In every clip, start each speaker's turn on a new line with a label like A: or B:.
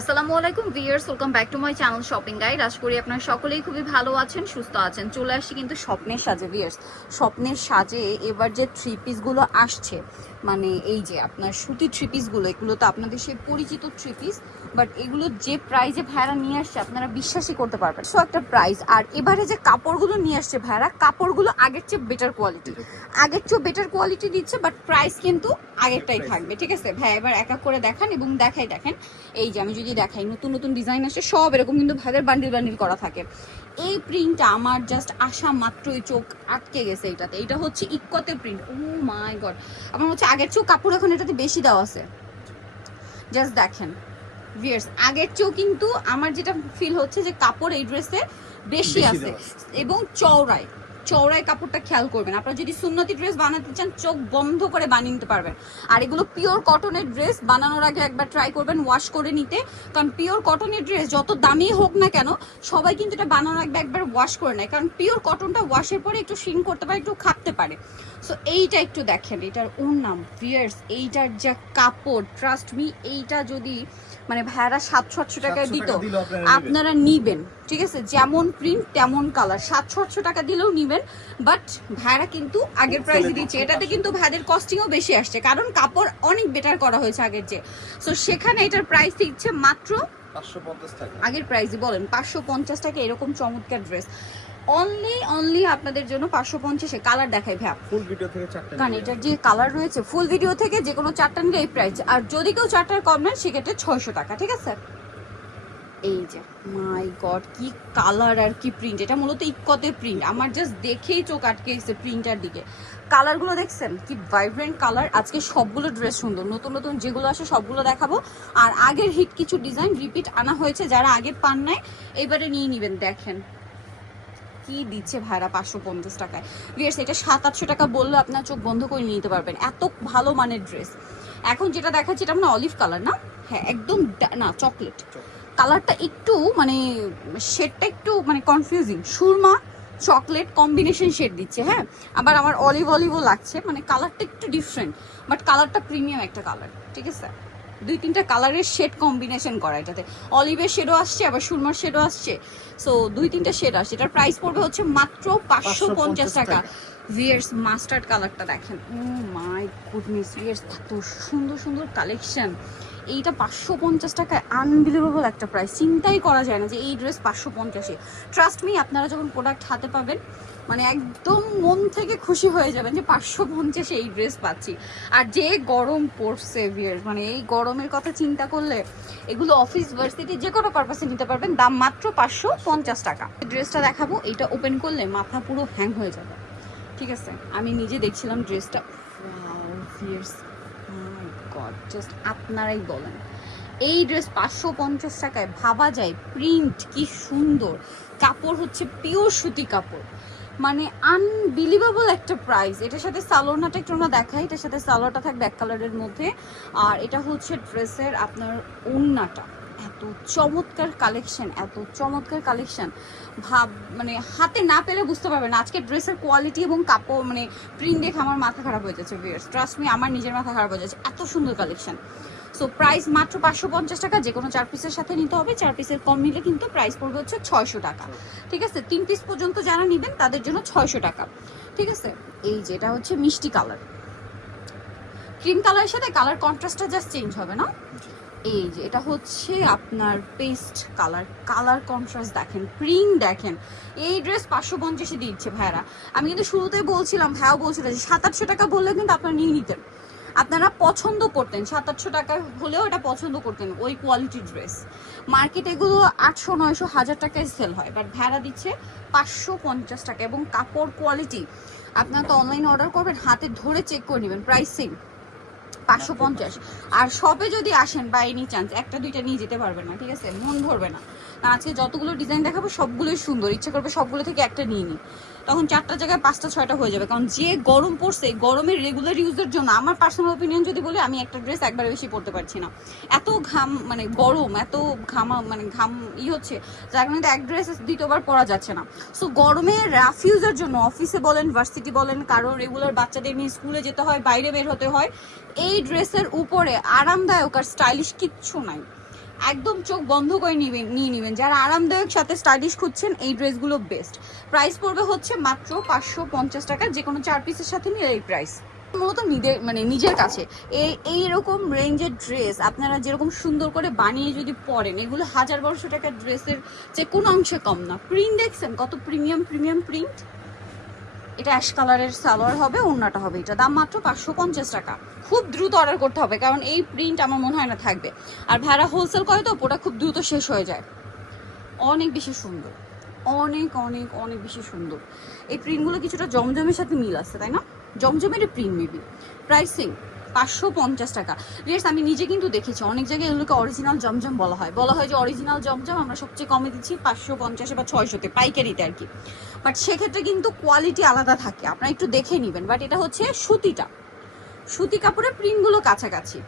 A: আসসালামু আলাইকুম viewers welcome back to my channel shopping guide আশা করি আপনারা সকলেই খুবই ভালো আছেন, সুস্থ আছেন। চলে আসছি কিন্তু স্বপ্নের সাজে ভিয়ার্স স্বপ্নের সাজে এবার যে থ্রি পিসগুলো আসছে মানে এই যে আপনার সুতি থ্রি পিসগুলো এগুলো তো আপনাদের সেই পরিচিত থ্রি পিস বাট এগুলো যে প্রাইজে ভাড়া নিয়ে আসছে আপনারা বিশ্বাসই করতে পারবেন সো একটা প্রাইস আর এবারে যে কাপড়গুলো নিয়ে আসছে ভাড়া কাপড়গুলো আগের চেয়ে বেটার কোয়ালিটি আগের চেয়ে বেটার কোয়ালিটি দিচ্ছে বাট প্রাইস কিন্তু আগেরটাই থাকবে ঠিক আছে? ভাই এবার এক এক করে দেখান এবং দেখাই দেখেন। এই যে আমি যদি দেখাই নতুন নতুন ডিজাইন আসে সব এরকম কিন্তু ভাগের বান্ডিল বান্ডিল করা থাকে। এই প্রিন্টটা আমার জাস্ট আসা মাত্রই চোখ আটকে গেছে এটাতে। এটা হচ্ছে ইক্কতে প্রিন্ট ও মাই গড আমার হচ্ছে আগের চেয়েও কাপড় এখন এটাতে বেশি দেওয়া আছে। জাস্ট দেখেন। ভিয়ার্স আগের চেয়েও কিন্তু আমার যেটা ফিল হচ্ছে যে কাপড় এই ড্রেসে বেশি আছে। এবং চওড়ায়। চওড়ায় কাপড়টা খেয়াল করবেন। আপনারা যদি সুন্নতি ড্রেস বানাতে চান চোখ বন্ধ করে বানিয়ে নিতে পারবেন। আর এগুলো পিওর কটনের ড্রেস বানানোর আগে একবার ট্রাই করবেন ওয়াশ করে নিতে। কারণ পিওর কটনের ড্রেস যত দামি হোক না কেন সবাই কিন্তু এটা বানানোর আগে একবার ওয়াশ করে নেয়। কারণ পিওর কটনটা ওয়াশের পরে একটু শিন করতে পারে একটু খাটতে পারে। সো এইটা একটু দেখেন এটার ওর নাম ভিয়ার্স এইটার যা কাপড় ট্রাস্ট মি এইটা যদি মানে ভাইয়ারা সাতশো আটশো টাকায় দিত
B: আপনারা নিবেন।
A: ঠিক আছে? যেমন প্রিন্ট তেমন কালার সাতশো আটশো টাকা দিলেও নিবেন বাট ভাইরা কিন্তু আগের প্রাইসে দিচ্ছে। এটাতে কিন্তু ভাইদের কস্টিংও বেশি আসছে কারণ কাপড় অনেক বেটার করা হয়েছে আগের যে সো সেখানে এটার প্রাইস দিচ্ছে মাত্র আগের প্রাইসই বলেন পাঁচশো পঞ্চাশ টাকা এরকম চমৎকার ড্রেস অনলি অনলি আপনাদের জন্য পাঁচশো পঞ্চাশে কালার দেখাই ভাই
B: ফুল ভিডিও থেকে চারটে
A: কারণ এটার যে কালার রয়েছে ফুল ভিডিও থেকে যে কোনো চারটা নিলে এই প্রাইস আর যদি কেউ চারটার কম নেন সেক্ষেত্রে ছয়শো টাকা ঠিক আছে? এই যে মাই গড কি কালার আর কি প্রিন্ট এটা মূলত ইক্কতে প্রিন্ট আমার জাস্ট দেখেই চোখ আটকে গেছে প্রিন্টার দিকে। কালারগুলো দেখছেন? কি ভাইব্রেন্ট কালার আজকে সবগুলো ড্রেস সুন্দর। নতুন নতুন যেগুলো আসে সবগুলো দেখাবো। আর আগের হিট কিছু ডিজাইন রিপিট আনা হয়েছে। যারা আগে পান নাই এবারে নিয়ে নিবেন দেখেন। কি দিচ্ছে ভাড়া পাঁচশো পঞ্চাশ টাকায়? ভিয়ার্স এটা সাত আটশো টাকা বললে আপনার চোখ বন্ধ করে নিতে পারবেন। এত ভালো মানের ড্রেস এখন যেটা দেখাচ্ছে, এটা মানে অলিভ কালার না? হ্যাঁ একদম না চকলেট কালারটা একটু মানে শেডটা একটু মানে কনফিউজিং সুরমা চকলেট কম্বিনেশন শেড দিচ্ছে হ্যাঁ? আবার আমার অলিভ অলিভও লাগছে মানে কালারটা একটু ডিফারেন্ট বাট কালারটা প্রিমিয়াম একটা কালার ঠিক আছে? দুই তিনটা কালারের শেড কম্বিনেশন করা এটাতে। অলিভের শেডও আসছে আবার সুরমার শেডও আসছে। সো দুই তিনটা শেড আসছে। এটার প্রাইস পড়বে হচ্ছে মাত্র পাঁচশো পঞ্চাশ টাকা। ভিয়ার্স মাস্টার্ড কালারটা দেখেন। ও মাই গুডনেস ভিয়ার্স এত সুন্দর সুন্দর কালেকশন এইটা পাঁচশো পঞ্চাশ টাকায় আনবিলিভেবল একটা প্রাইস চিন্তাই করা যায় না যে এই ড্রেস পাঁচশো পঞ্চাশে। ট্রাস্ট মি আপনারা যখন প্রোডাক্ট হাতে পাবেন মানে একদম মন থেকে খুশি হয়ে যাবেন যে পাঁচশো পঞ্চাশে এই ড্রেস পাচ্ছি। আর যে গরম পড়ছে ভিয়ার্স মানে এই গরমের কথা চিন্তা করলে এগুলো অফিস ভার্সিটি যে কোনো পারপাসে নিতে পারবেন। দাম মাত্র পাঁচশো পঞ্চাশ টাকা। ড্রেসটা দেখাবো, এটা ওপেন করলে মাথা পুরো হ্যাং হয়ে যাবে। ঠিক আছে? আমি নিজে দেখছিলাম ড্রেসটা। গড জাস্ট আপনারাই বলেন। এই ড্রেস পাঁচশো পঞ্চাশ টাকায়, ভাবা যায় প্রিন্ট কি সুন্দর। কাপড় হচ্ছে পিওর সুতি কাপড়। মানে আনবিলিভেবল একটা প্রাইস এটার সাথে সালোনাটা একটু আমরা দেখাই। এটার সাথে সালোয়ারটা থাকবে এক কালারের মধ্যে। আর এটা হচ্ছে ড্রেসের আপনার ওড়নাটা এত চমৎকার কালেকশন এত চমৎকার কালেকশন ভাব মানে হাতে না পেলে বুঝতে পারবেন আজকে ড্রেসের কোয়ালিটি এবং কাপড় মানে প্রিন্ট দেখে আমার মাথা খারাপ হয়ে যাচ্ছে ভিয়ার্স ট্রাস্ট মি আমার নিজের মাথা খারাপ হয়ে যাচ্ছে। এত সুন্দর কালেকশন সো প্রাইস মাত্র পাঁচশো পঞ্চাশ টাকা যে কোনো চার পিসের সাথে নিতে হবে। চার পিসের কম নিলে কিন্তু প্রাইস পড়বে হচ্ছে ছয়শো টাকা। ঠিক আছে? তিন পিস পর্যন্ত যারা নেবেন, তাদের জন্য ছয়শো টাকা। ঠিক আছে? এই যেটা হচ্ছে মিষ্টি কালার ক্রিম কালারের সাথে কালার কন্ট্রাস্টটা জাস্ট চেঞ্জ হবে, না? এই যে, এটা হচ্ছে আপনার পেস্ট কালার কালার কন্ট্রাস্ট দেখেন প্রিন্ট দেখেন। এই ড্রেস পাঁচশো পঞ্চাশে দিচ্ছে ভাইয়ারা। আমি কিন্তু শুরুতেই বলছিলাম, ভাইয়াও বলছিল যে সাত আটশো টাকা বললে কিন্তু আপনারা নিয়ে নিতেন। আপনারা পছন্দ করতেন, সাত আটশো টাকা হলেও এটা পছন্দ করতেন ওই কোয়ালিটির ড্রেস মার্কেটে এগুলো আটশো নয়শো, হাজার টাকায় সেল হয় বাট ভাড়া দিচ্ছে পাঁচশো পঞ্চাশ টাকা এবং কাপড় কোয়ালিটি আপনারা তো অনলাইন অর্ডার করবেন, হাতে ধরে চেক করে নেবেন প্রাইস সেম পাঁচশো পঞ্চাশ। আর শপে যদি আসেন বা এনি চান্স একটা, দুইটা নিয়ে যেতে পারবেন না, ঠিক আছে? মন ভরবে না। আজকে যতগুলো ডিজাইন দেখাবো, সবগুলোই সুন্দর। ইচ্ছা করবে সবগুলো থেকে একটা নিয়ে নিই। তখন চারটা জায়গায় পাঁচটা, ছয়টা হয়ে যাবে। কারণ যে গরম পড়ছে, গরমের রেগুলার ইউজের জন্য আমার পার্সোনাল ওপিনিয়ন যদি বলি, আমি একটা ড্রেস একবার বেশি পরতে পারছি না। এত ঘাম মানে গরম, এত ঘামা মানে ঘাম ই হচ্ছে, যার কারণে এক ড্রেস দ্বিতীয়বার পরা যাচ্ছে না। সো গরমে রাফ ইউজের জন্য অফিসে বলেন ভার্সিটি বলেন, কারও রেগুলার বাচ্চাদের নিয়ে স্কুলে যেতে হয়, বাইরে বের হতে হয়, এই ড্রেসের উপরে আরামদায়ক আর স্টাইলিশ কিচ্ছু নাই। একদম চোখ বন্ধ করে নিবেন, নিয়ে নেবেন। যারা আরামদায়ক সাথে স্টাইলিশ খুঁজছেন, এই ড্রেসগুলো বেস্ট প্রাইস পড়বে হচ্ছে মাত্র পাঁচশো পঞ্চাশ টাকা, যে কোনো চার পিসের সাথে নিলে এই প্রাইস মূলত নিজের মানে নিজের কাছে। এই এইরকম রেঞ্জের ড্রেস আপনারা যেরকম সুন্দর করে বানিয়ে যদি পরেন, এগুলো হাজার বারোশো টাকার ড্রেসের যে কোনো অংশে কম না। প্রিন্ট দেখছেন? কত প্রিমিয়াম প্রিমিয়াম প্রিন্ট এটা অ্যাশ কালারের সালোয়ার হবে অন্যটা হবে। এটা দাম মাত্র পাঁচশো পঞ্চাশ টাকা। খুব দ্রুত অর্ডার করতে হবে, কারণ এই প্রিন্ট আমার মনে হয় না থাকবে। আর ভাড়া হোলসেল করে তো, ওটা খুব দ্রুত শেষ হয়ে যায়। অনেক বেশি সুন্দর। অনেক অনেক অনেক বেশি সুন্দর। এই প্রিন্টগুলো কিছুটা জমজমের সাথে মিল আছে, তাই না? জমজমের প্রিন্ট মেবি প্রাইসিং পাঁচশো পঞ্চাশ টাকা। রিয়ার্স আমি নিজে কিন্তু দেখেছি, অনেক জায়গায় এগুলোকে অরিজিনাল জমজম বলা হয়। বলা হয় যে অরিজিনাল জমজম আমরা সবচেয়ে কমে দিচ্ছি পাঁচশো পঞ্চাশে বা ছয়শোতে, পাইকারিতে আর কি। বাট সেক্ষেত্রে কিন্তু কোয়ালিটি আলাদা থাকে, আপনারা একটু দেখে নেবেন। বাট এটা হচ্ছে সুতিটা। সুতি কাপড়ের প্রিন্টগুলো কাছাকাছি।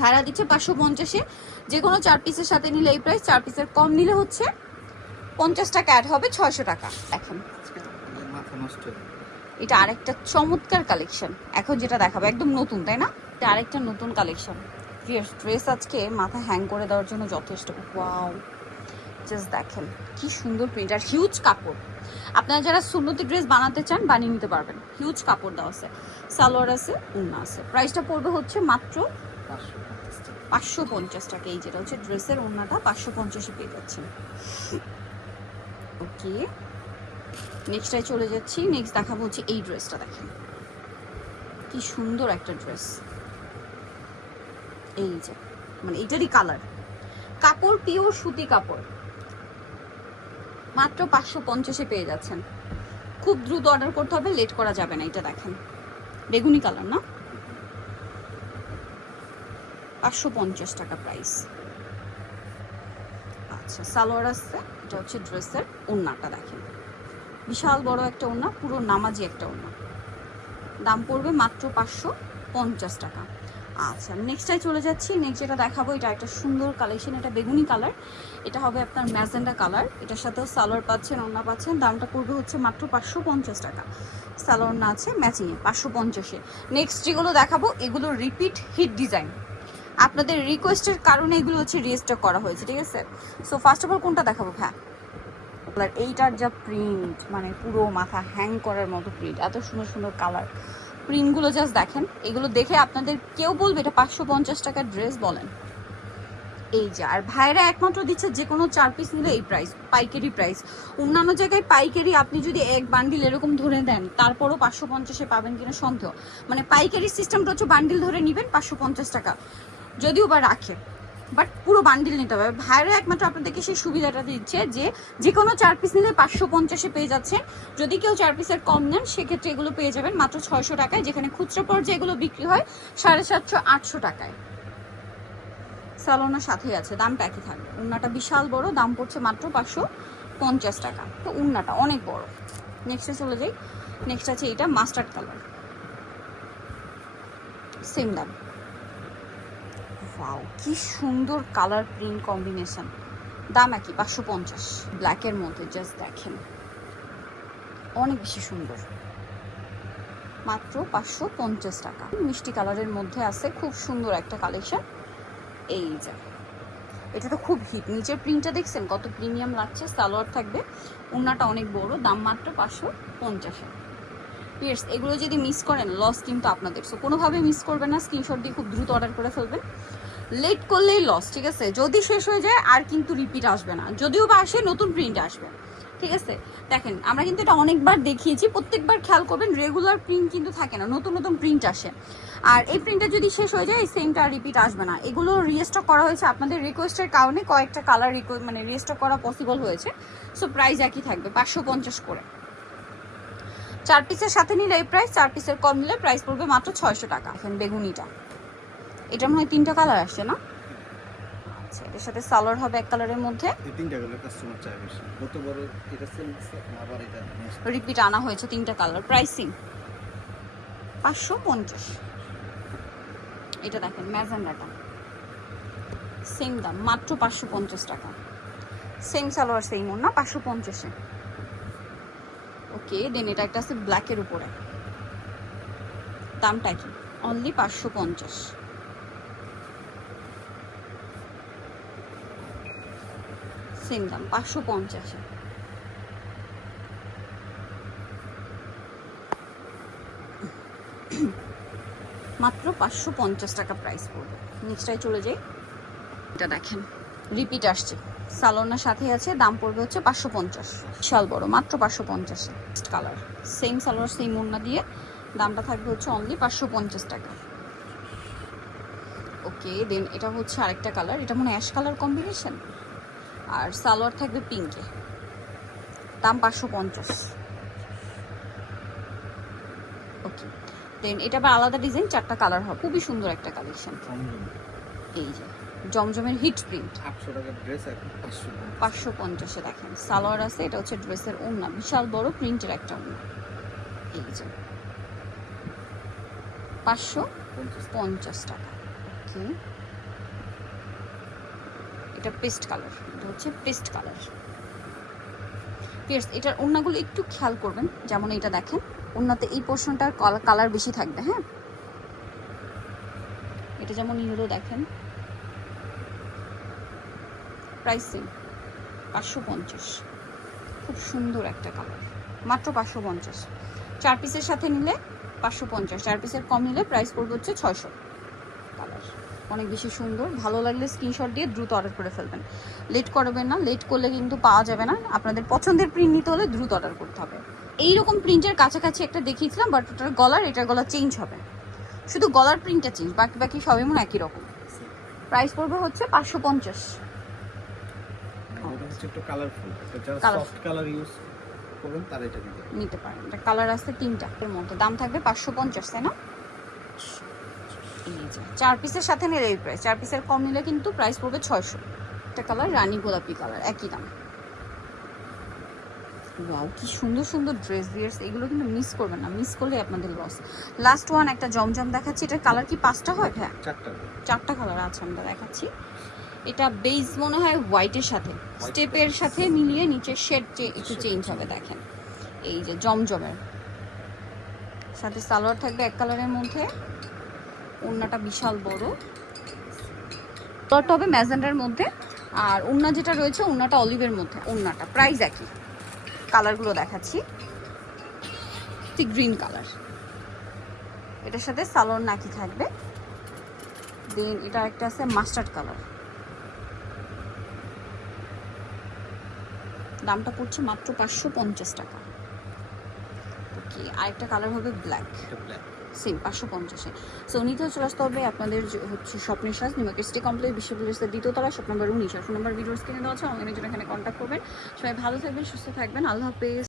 A: ভাড়া দিচ্ছে পাঁচশো পঞ্চাশে। যে কোনো চার পিসের সাথে নিলে এই প্রাইস চার পিসের কম নিলে হচ্ছে পঞ্চাশ টাকা অ্যাড হবে ছয়শো টাকা।
B: নষ্ট
A: এটা আরেকটা চমৎকার কালেকশন এখন যেটা দেখাবো, একদম নতুন, তাই না? এটা আরেকটা নতুন কালেকশন ড্রেস আজকে মাথা হ্যাং করে দেওয়ার জন্য যথেষ্ট। ওয়াও জাস্ট দেখেন, কি সুন্দর প্রিন্ট আর হিউজ কাপড়। আপনারা যারা সুন্নতি ড্রেস বানাতে চান, বানিয়ে নিতে পারবেন। হিউজ কাপড় দেওয়া আছে। সালোয়ার আছে, উন্না আছে। প্রাইসটা পড়বে হচ্ছে মাত্র
B: পাঁচশো পঞ্চাশ টাকা।
A: এই যেটা হচ্ছে ড্রেসের ওড়নাটা পাঁচশো পঞ্চাশে পেয়ে যাচ্ছেন। ওকে নেক্সটটায় চলে যাচ্ছি। নেক্সট দেখাবো হচ্ছে এই ড্রেসটা দেখেন। কি সুন্দর একটা ড্রেস। এই যে মানে এইটারই কালার। কাপড় পিওর সুতি কাপড়। মাত্র পাঁচশো পঞ্চাশে পেয়ে যাচ্ছেন। খুব দ্রুত অর্ডার করতে হবে লেট করা যাবে না, এটা দেখেন। বেগুনি কালার না? পাঁচশো পঞ্চাশ টাকা প্রাইস আচ্ছা সালোয়ার আসছে এটা হচ্ছে ড্রেসের ওড়নাটা দেখেন। বিশাল বড় একটা ওড়না, পুরো নামাজি একটা ওড়না। দাম পড়বে মাত্র পাঁচশো পঞ্চাশ টাকা। আচ্ছা নেক্সটটাই চলে যাচ্ছি। নেক্সট যেটা দেখাবো, এটা একটা সুন্দর কালেকশন এটা বেগুনি কালার এটা হবে আপনার ম্যাজেন্ডা কালার এটার সাথেও সালোয়ার পাচ্ছেন, ওড়না পাচ্ছেন। দামটা পড়বে হচ্ছে মাত্র পাঁচশো পঞ্চাশ টাকা। সালোয়ার না আছে ম্যাচিংয়ে পাঁচশো পঞ্চাশে। নেক্সট যেগুলো দেখাবো, এগুলো রিপিট হিট ডিজাইন আপনাদের রিকোয়েস্টের কারণে এগুলো হচ্ছে রিস্টক করা হয়েছে, ঠিক আছে? সো ফার্স্ট অফ অল কোনটা দেখাবো হ্যাঁ এইটার যা প্রিন্ট মানে পুরো মাথা হ্যাং করার মতো প্রিন্ট এত সুন্দর সুন্দর কালার প্রিন্টগুলো জাস্ট দেখেন। এগুলো দেখে আপনাদের কেউ বলবে এটা পাঁচশো পঞ্চাশ টাকার ড্রেস বলেন। এই যে, আর ভাইরা একমাত্র দিচ্ছে যে কোনো চার পিস নিলে এই প্রাইস পাইকারি প্রাইস অন্যান্য জায়গায় পাইকারি আপনি যদি এক বান্ডিল এরকম ধরে দেন তারপরও পাঁচশো পঞ্চাশে পাবেন কিনা সন্দেহ। মানে পাইকারি সিস্টেমটা হচ্ছে বান্ডিল ধরে নেবেন পাঁচশো পঞ্চাশ টাকা। যদিও বা রাখে। বাট পুরো বান্ডিল নিতে হবে। ভাইরা একমাত্র আপনাদেরকে সেই সুবিধাটা দিচ্ছে যে যে কোনো চার পিস নিলে পাঁচশো পঞ্চাশে পেয়ে যাচ্ছেন। যদি কেউ চার পিসের কম নেন, সেক্ষেত্রে এগুলো পেয়ে যাবেন মাত্র ছয়শো টাকায়, যেখানে খুচরো পর্যায়ে এগুলো বিক্রি হয় সাড়ে সাতশো আটশো টাকায়। সালোনার সাথেই আছে দামটা একই থাকবে। উন্নাটা বিশাল বড়, দাম পড়ছে মাত্র পাঁচশো পঞ্চাশ টাকা। তো উন্নাটা অনেক বড়। নেক্সটে চলে যাই। নেক্সট আছে এটা মাস্টার্ড কালার সেম দাম। ওয়াও কি সুন্দর কালার প্রিন্ট কম্বিনেশন দাম একই, পাঁচশো পঞ্চাশ। ব্ল্যাকের মধ্যে জাস্ট দেখেন। অনেক বেশি সুন্দর। মাত্র পাঁচশো পঞ্চাশ টাকা। মিষ্টি কালারের মধ্যে আছে খুব সুন্দর একটা কালেকশন এই যে, এটা তো খুব হিট নিচের প্রিন্টটা দেখছেন? কত প্রিমিয়াম লাগছে, সালোয়ার থাকবে। উন্নাটা অনেক বড়, দাম মাত্র পাঁচশো পঞ্চাশে। পিয়ার্স এগুলো যদি মিস করেন লস কিন্তু আপনাদের। সো কোনোভাবে মিস করবেন না স্ক্রিনশট দিয়ে খুব দ্রুত অর্ডার করে ফেলবেন। লেট করলেই লস ঠিক আছে? যদি শেষ হয়ে যায়, আর কিন্তু রিপিট আসবে না। যদিও বা আসে, নতুন প্রিন্ট আসবে, ঠিক আছে? দেখেন, আমরা কিন্তু এটা অনেকবার দেখিয়েছি, প্রত্যেকবার খেয়াল করবেন রেগুলার প্রিন্ট কিন্তু থাকে না, নতুন নতুন প্রিন্ট আসে। আর এই প্রিন্টটা যদি শেষ হয়ে যায় এই সেমটা রিপিট আসবে না। এগুলো রিস্টক করা হয়েছে আপনাদের রিকোয়েস্টের কারণে, কয়েকটা কালার মানে রিস্টক করা পসিবল হয়েছে। সো প্রাইস একই থাকবে, পাঁচশো পঞ্চাশ করে। চার পিসের সাথে নিলে এই প্রাইস চার পিসের কম নিলে প্রাইস পড়বে মাত্র ছয়শো টাকা বেগুনিটা। এটা মনে হয় তিনটা কালার আসছে না? আচ্ছা এটার সাথে সালোয়ার হবে এক কালারের মধ্যে।
B: তিনটা গেলে কাস্টমার চায় বেশি। কত বড় এটা সেল আবার এটা
A: রিপিট আনা হয়েছে তিনটা কালার প্রাইসিং পাঁচশো পঞ্চাশ। এটা দেখেন ম্যাজেন্ডাটা সেম দাম মাত্র পাঁচশো পঞ্চাশ টাকা। সেম সালোয়ার সেম ওর না পাঁচশো পঞ্চাশে। ওকে দেন এটা একটা আছে ব্ল্যাকের উপরে। দামটা কি? অনলি পাঁচশো পঞ্চাশ। সেম দাম, পাঁচশো পঞ্চাশে। মাত্র পাঁচশো পঞ্চাশ টাকা প্রাইস পড়বে। নেক্সটটায় চলে যাই। এটা দেখেন রিপিট আসছে। সালোনার সাথে আছে, দাম পড়বে হচ্ছে পাঁচশো পঞ্চাশ। বিশাল বড়, মাত্র পাঁচশো পঞ্চাশে। কালার সেম সালোয়ার সেম ওড়না দিয়ে দামটা থাকবে হচ্ছে অনলি পাঁচশো পঞ্চাশ টাকা। ওকে দেন এটা হচ্ছে আরেকটা কালার এটা মনে হয় অ্যাশ কালার কম্বিনেশন আর সালোয়ার থাকবে পিঙ্কে দাম পাঁচশো পঞ্চাশ। ওকে দেন এটা আবার আলাদা ডিজাইন চারটা কালার হবে। খুবই সুন্দর একটা কালেকশন এই যে জমজমের হিট প্রিন্ট
B: পাঁচশো
A: পঞ্চাশে। দেখেন সালোয়ার আছে এটা হচ্ছে ড্রেসের ওড়না বিশাল বড় প্রিন্টের একটা ওড়না। এই যে পাঁচশো
B: পঞ্চাশ
A: টাকা। ওকে এটা পেস্ট কালার, এটা হচ্ছে পেস্ট কালার। পেস্ট এটার ওড়নাগুলো একটু খেয়াল করবেন, যেমন এটা দেখেন। ওড়নাতে এই পোর্শনটার কালার বেশি থাকবে হ্যাঁ? এটা যেমন ইউরো দেখেন। প্রাইস সেম পাঁচশো পঞ্চাশ। খুব সুন্দর একটা কালার মাত্র পাঁচশো পঞ্চাশ। চার পিসের সাথে নিলে পাঁচশো পঞ্চাশ, চার পিসের কম নিলে প্রাইস পড়বে হচ্ছে ছয়শো। অনেক বেশি সুন্দর। ভালো লাগলে স্ক্রিনশট দিয়ে দ্রুত অর্ডার করে ফেলবেন। লেট করবেন না। লেট করলে কিন্তু পাওয়া যাবে না। আপনাদের পছন্দের প্রিন্ট নিতে হলে দ্রুত অর্ডার করতে হবে। এইরকম প্রিন্টের কাছাকাছি একটা দেখিয়েছিলাম বাট ওটার গলার এটার গলা চেঞ্জ হবে। শুধু গলার প্রিন্টটা চেঞ্জ বাকি বাকি সবই মনে একই রকম। প্রাইস পড়বে হচ্ছে পাঁচশো পঞ্চাশ।
B: নিতে পারেন।
A: কালার আছে তিনটা। এর মধ্যে। দাম থাকবে পাঁচশো পঞ্চাশ তাই না? চার পিসের সাথে নিলে এই প্রাইস চার পিসের কম নিলে কিন্তু প্রাইস পড়বে ছয়শো। একটা কালার রানী গোলাপি কালার একই দাম। ওয়াও কি সুন্দর সুন্দর ড্রেস দিয়েছে এগুলো কিন্তু মিস করবেন না মিস করলে আপনাদের লস লাস্ট ওয়ান একটা জমজম দেখাচ্ছি। এটার কালার কি পাঁচটা হয়? হ্যাঁ।
B: চারটা।
A: চারটা কালার আছে আমরা দেখাচ্ছি। এটা বেজ মনে হয় হোয়াইটের সাথে। স্টেপের সাথে মিলিয়ে নিচের শেড একটু চেঞ্জ হবে দেখেন। এই যে জমজমের। সাথে সালোয়ার থাকবে এক কালারের মধ্যে। ওড়নাটা বিশাল বড়। হবে ম্যাজেন্ডার মধ্যে, আর ওড়না যেটা রয়েছে, ওড়নাটা অলিভের মধ্যে, ওড়নাটা, প্রাইস একই। কালারগুলো দেখাচ্ছি। ঠিক গ্রিন কালার। এটার সাথে সালোয়ার নাকি থাকবে। দেন এটা একটা আছে মাস্টার্ড কালার। দামটা পড়ছে মাত্র পাঁচশো পঞ্চাশ টাকা। ওকে, আরেকটা কালার হবে ব্ল্যাক।
B: ব্ল্যাক।
A: সেম পাঁচশো পঞ্চাশে। সো নিতেও চলে আসতে হবে আপনাদের হচ্ছে স্বপ্নের সাজ নিমাকে সিটি কমপ্লেক্স বিশ্ববিদ্যালয়ের দ্বিতীয়তলা স্বপ্ন নাম্বার উনিশ। আর ফোন নাম্বার ভিডিওস কিনে দেওয়া আছে অনলাইনের জন্য এখানে কন্ট্যাক্ট করবেন। সবাই ভালো থাকবেন, সুস্থ থাকবেন। আল্লাহ হাফেজ।